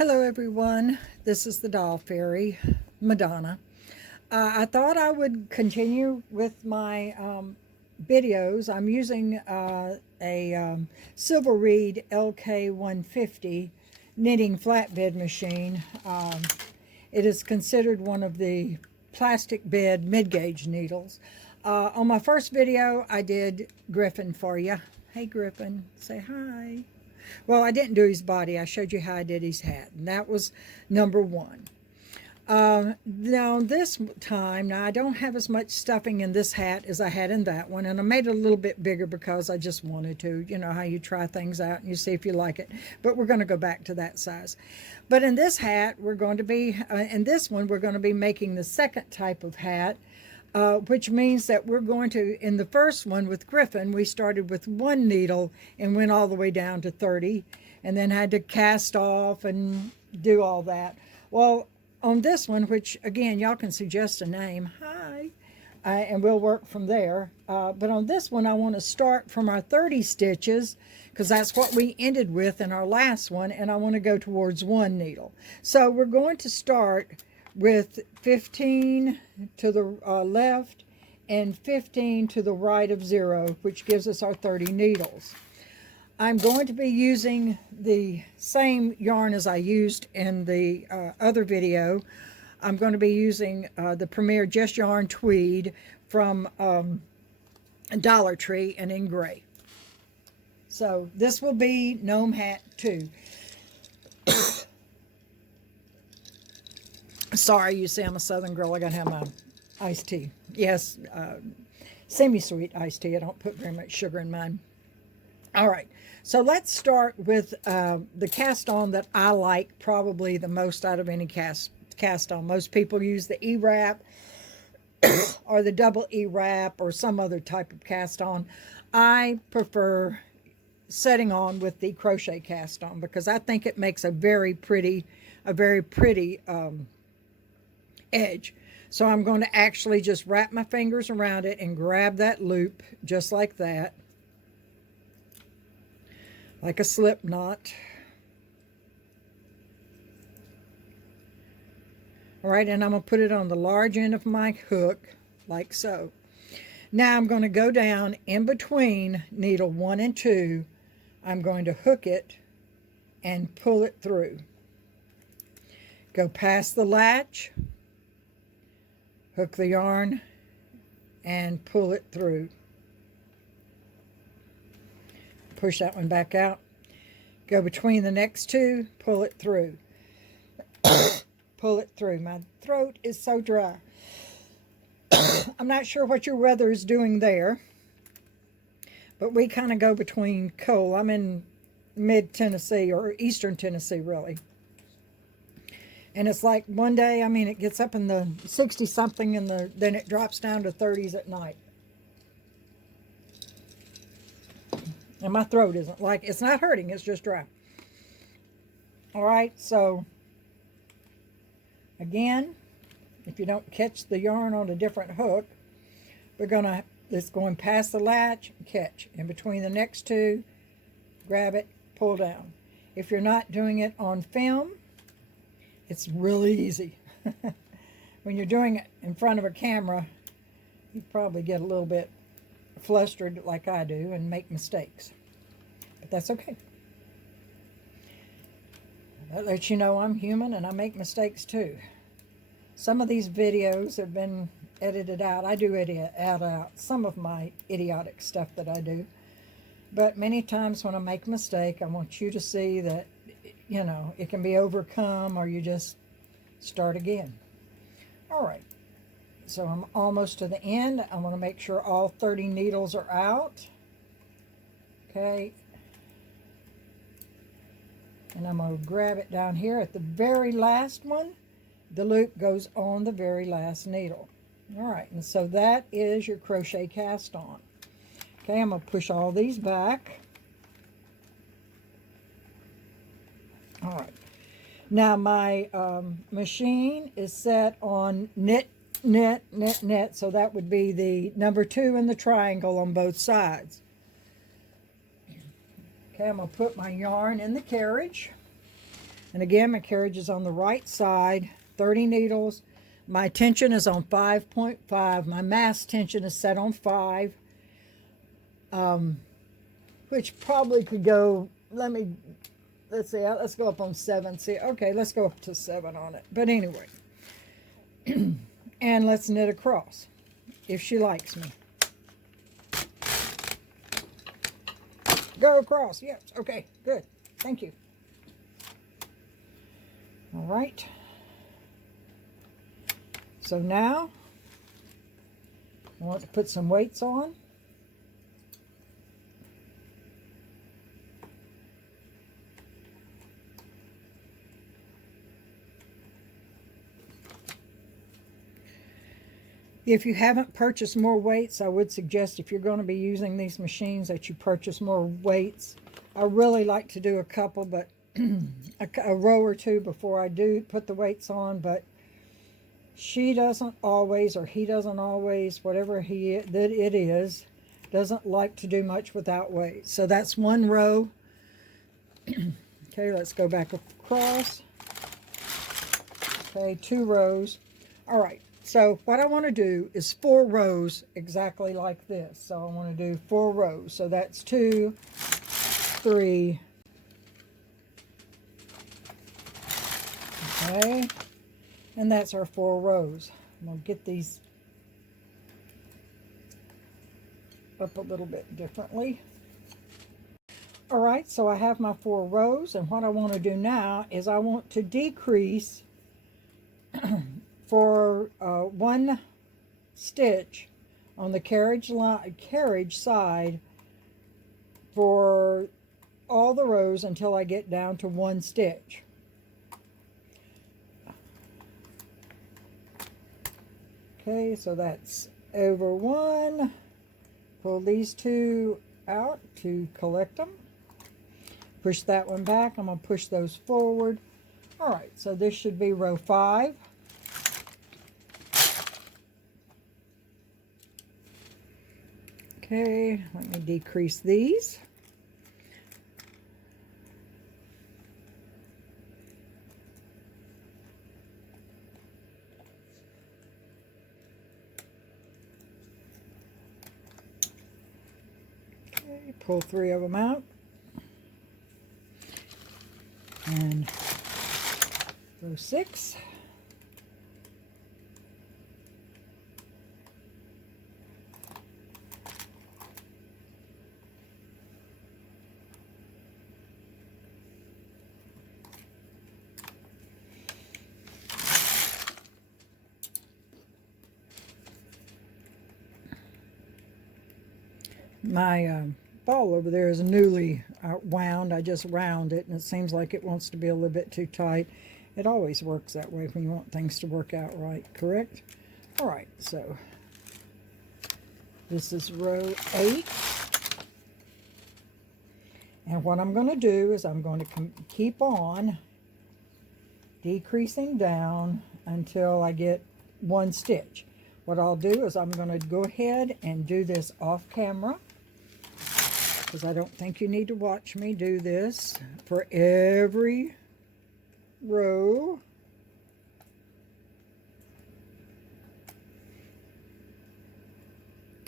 Hello everyone, this is the Doll Fairy, Madonna. I thought I would continue with my videos. I'm using a Silver Reed LK150 knitting flatbed machine. It is considered one of the plastic bed mid-gauge needles. On my first video I did Griffin for you. Hey Griffin, say hi. Well, I didn't do his body. I showed you how I did his hat, and that was number one. Now this time, now I don't have as much stuffing in this hat as I had in that one, and I made it a little bit bigger because I just wanted to. You know how you try things out and you see if you like it, but we're going to go back to that size. But in this hat, we're going to be, in this one, we're going to be making the second type of hat, which means that we're going to, in the first one with Griffin, we started with one needle and went all the way down to 30 and then had to cast off and do all that. Well, on this one, which again, y'all can suggest a name, hi, and we'll work from there. But on this one, I want to start from our 30 stitches because that's what we ended with in our last one, and I want to go towards one needle. So we're going to start with 15 to the left and 15 to the right of 0, which gives us our 30 needles. I'm going to be using the same yarn as I used in the other video. I'm going to be using the Premier Just Yarn Tweed from Dollar Tree and in gray. So this will be Gnome Hat 2. Sorry, you see I'm a Southern girl. I gotta have my iced tea. Yes, semi-sweet iced tea. I don't put very much sugar in mine. All right, so let's start with the cast-on that I like probably the most out of any cast-on. Most people use the E-wrap or the double E-wrap or some other type of cast-on. I prefer setting on with the crochet cast-on because I think it makes a very pretty edge. So I'm going to actually just wrap my fingers around it and grab that loop just like that, like a slip knot. All right, and I'm going to put it on the large end of my hook like so. Now I'm going to go down in between needle 1 and 2. I'm going to hook it and pull it through. Go past the latch, hook the yarn, and pull it through. Push that one back out. Go between the next two, pull it through. Pull it through. My throat is so dry. I'm not sure what your weather is doing there, but we kind of go between cold. I'm in mid-Tennessee, or eastern Tennessee, really. And it's like one day, I mean, it gets up in the 60-something, and then it drops down to 30s at night. And my throat isn't like, it's not hurting, it's just dry. All right, so again, if you don't catch the yarn on a different hook, it's going past the latch, catch. In between the next two, grab it, pull down. If you're not doing it on film, it's really easy. When you're doing it in front of a camera, you probably get a little bit flustered like I do and make mistakes. But that's okay. That lets you know I'm human and I make mistakes too. Some of these videos have been edited out. I do edit out some of my idiotic stuff that I do. But many times when I make a mistake, I want you to see that, you know, it can be overcome, or you just start again. All right, so I'm almost to the end. I want to make sure all 30 needles are out. Okay, and I'm going to grab it down here at the very last one. The loop goes on the very last needle. All right, and so that is your crochet cast on. Okay, I'm going to push all these back. All right, now my machine is set on knit, knit, knit, knit, so that would be the number 2 in the triangle on both sides. Okay, I'm going to put my yarn in the carriage. And again, my carriage is on the right side, 30 needles. My tension is on 5.5. My mass tension is set on 5, which probably could go, let's see, let's go up on 7. See, okay, let's go up to 7 on it. But anyway, and let's knit across, if she likes me. Go across, yes, okay, good, thank you. All right. So now, I want to put some weights on. If you haven't purchased more weights, I would suggest if you're going to be using these machines that you purchase more weights. I really like to do a couple, but a row or two before I do put the weights on, but she doesn't always, or he doesn't always, whatever it is, doesn't like to do much without weights. So that's one row. Okay, let's go back across. Okay, 2 rows. All right, so what I want to do is 4 rows exactly like this. So I want to do 4 rows. So that's 2, 3. Okay, and that's our 4 rows. I'm going to get these up a little bit differently. All right, so I have my 4 rows, and what I want to do now is I want to decrease for 1 stitch on the carriage side for all the rows until I get down to 1 stitch. Okay, so that's over 1. Pull these 2 out to collect them. Push that one back. I'm going to push those forward. All right, so this should be row 5. Okay, let me decrease these. Okay, pull 3 of them out. And row 6. My ball over there is newly wound. I just round it, and it seems like it wants to be a little bit too tight. It always works that way when you want things to work out right, correct? All right, so this is row 8. And what I'm going to do is I'm going to keep on decreasing down until I get 1 stitch. What I'll do is I'm going to go ahead and do this off camera, because I don't think you need to watch me do this for every row.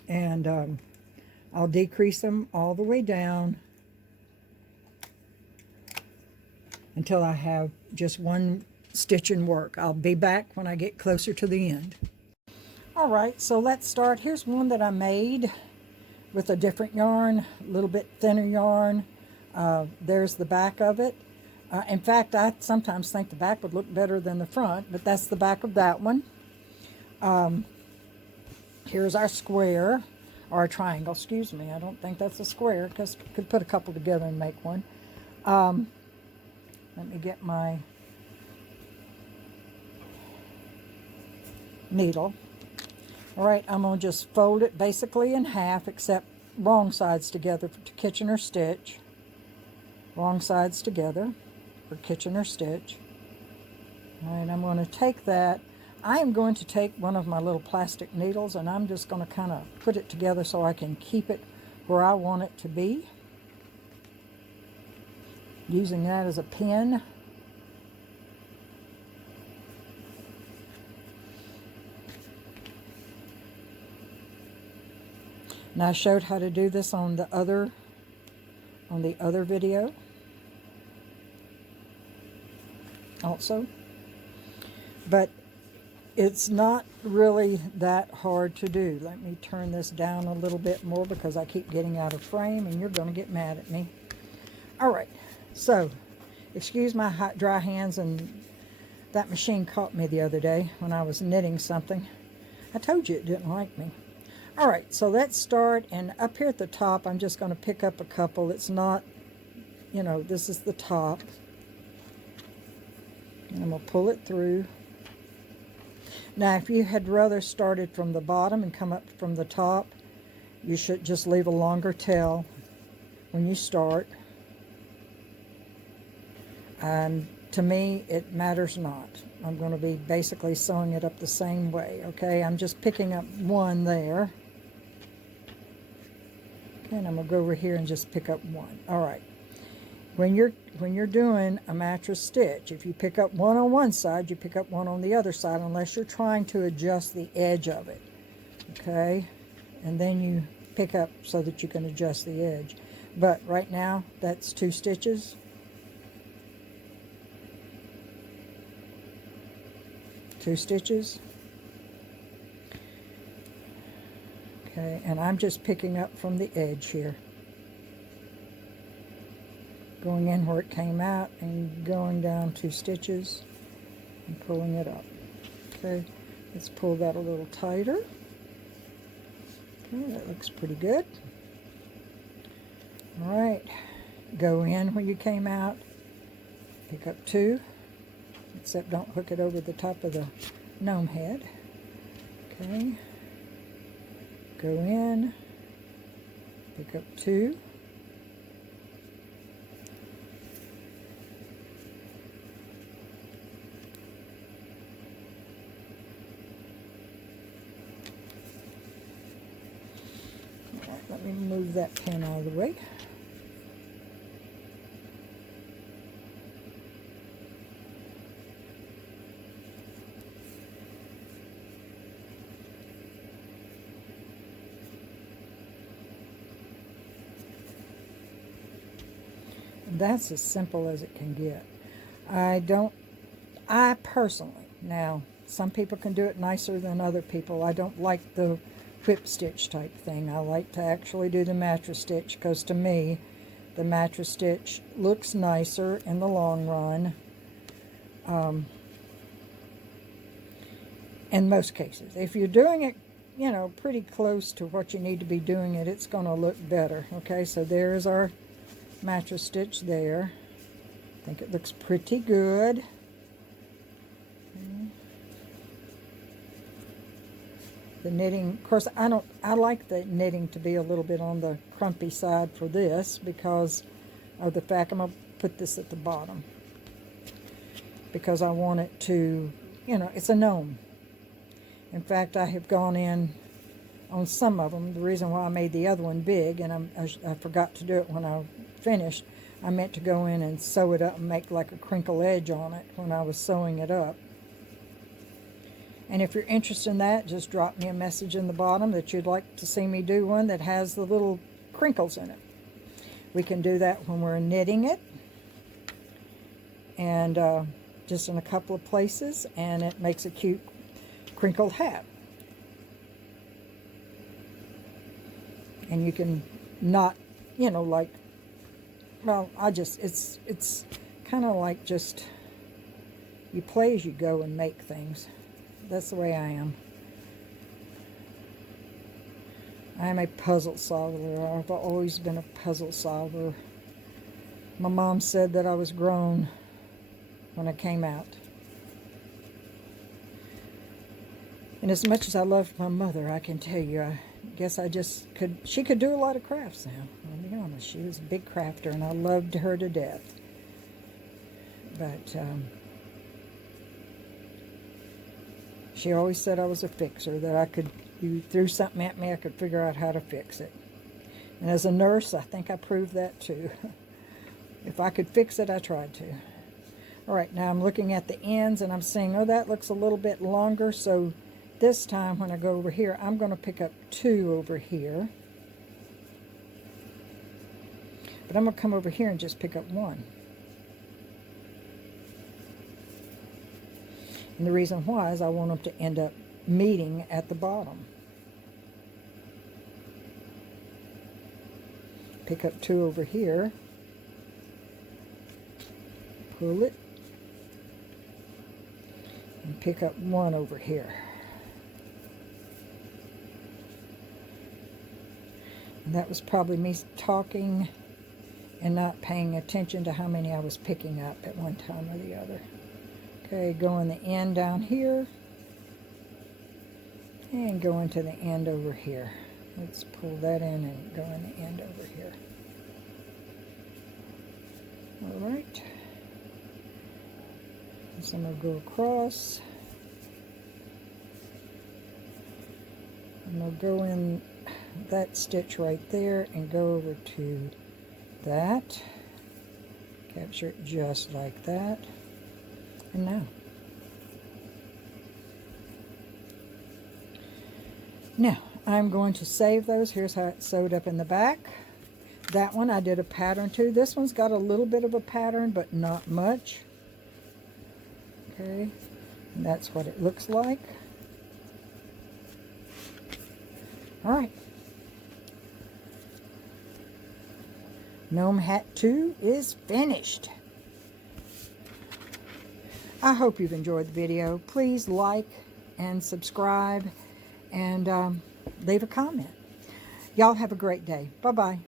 And I'll decrease them all the way down until I have just 1 stitch in work. I'll be back when I get closer to the end. All right, so let's start. Here's one that I made with a different yarn, a little bit thinner yarn. There's the back of it. In fact, I sometimes think the back would look better than the front, but that's the back of that one. Here's our square, or a triangle, excuse me. I don't think that's a square, because you could put a couple together and make one. Let me get my needle. All right, I'm going to just fold it basically in half, except wrong sides together to Kitchener stitch. Wrong sides together for Kitchener stitch. All right, I'm going to take that. I am going to take one of my little plastic needles, and I'm just going to kind of put it together so I can keep it where I want it to be. Using that as a pin. And I showed how to do this on the other video also. But it's not really that hard to do. Let me turn this down a little bit more because I keep getting out of frame and you're going to get mad at me. All right, so excuse my hot, dry hands, and that machine caught me the other day when I was knitting something. I told you it didn't like me. All right, so let's start, and up here at the top, I'm just going to pick up a couple. It's not, you know, this is the top. And I'm going to pull it through. Now, if you had rather started from the bottom and come up from the top, you should just leave a longer tail when you start. And to me, it matters not. I'm going to be basically sewing it up the same way, okay? I'm just picking up one there. Okay, and I'm going to go over here and just pick up one. All right. When you're doing a mattress stitch, if you pick up one on one side, you pick up one on the other side, unless you're trying to adjust the edge of it, okay? And then you pick up so that you can adjust the edge. But right now, that's 2 stitches. 2 stitches. Okay, and I'm just picking up from the edge here. Going in where it came out and going down 2 stitches and pulling it up. Okay, let's pull that a little tighter. Okay, that looks pretty good. All right, go in when you came out, pick up 2, except don't hook it over the top of the gnome head. Okay, go in, pick up 2. Let me move that pin out of the way. That's as simple as it can get. I personally, now some people can do it nicer than other people. I don't like the whip stitch type thing. I like to actually do the mattress stitch because to me the mattress stitch looks nicer in the long run, in most cases. If you're doing it, you know, pretty close to what you need to be doing it, it's going to look better. Okay, so there's our mattress stitch there. I think it looks pretty good. The knitting, of course, I like the knitting to be a little bit on the crumpy side for this because of the fact I'm going to put this at the bottom. Because I want it to, you know, it's a gnome. In fact, I have gone in on some of them. The reason why I made the other one big, and I forgot to do it when I finished, I meant to go in and sew it up and make like a crinkle edge on it when I was sewing it up. And if you're interested in that, just drop me a message in the bottom that you'd like to see me do one that has the little crinkles in it. We can do that when we're knitting it, and just in a couple of places, and it makes a cute crinkled hat. And you can not, you know, like, well, it's kind of like just, you play as you go and make things. That's the way I am. I am a puzzle solver. I've always been a puzzle solver. My mom said that I was grown when I came out. And as much as I loved my mother, I can tell you, I guess I just could, she could do a lot of crafts now. I'll be honest. She was a big crafter, and I loved her to death. But, she always said I was a fixer, that I could, you threw something at me, I could figure out how to fix it. And as a nurse, I think I proved that too. If I could fix it, I tried to. All right, now I'm looking at the ends and I'm saying, oh, that looks a little bit longer. So this time when I go over here, I'm going to pick up 2 over here. But I'm going to come over here and just pick up one. And the reason why is I want them to end up meeting at the bottom. Pick up two over here. Pull it. And pick up one over here. And that was probably me talking and not paying attention to how many I was picking up at one time or the other. Okay, go in the end down here. And go into the end over here. Let's pull that in and go in the end over here. All right. So I'm going to go across. I'm going to go in that stitch right there and go over to that. Capture it just like that. And now I'm going to save those. Here's how it's sewed up in the back. That one I did a pattern to. This one's got a little bit of a pattern, but not much. Okay, and that's what it looks like. All right. Gnome Hat 2 is finished. I hope you've enjoyed the video. Please like and subscribe and leave a comment. Y'all have a great day. Bye-bye.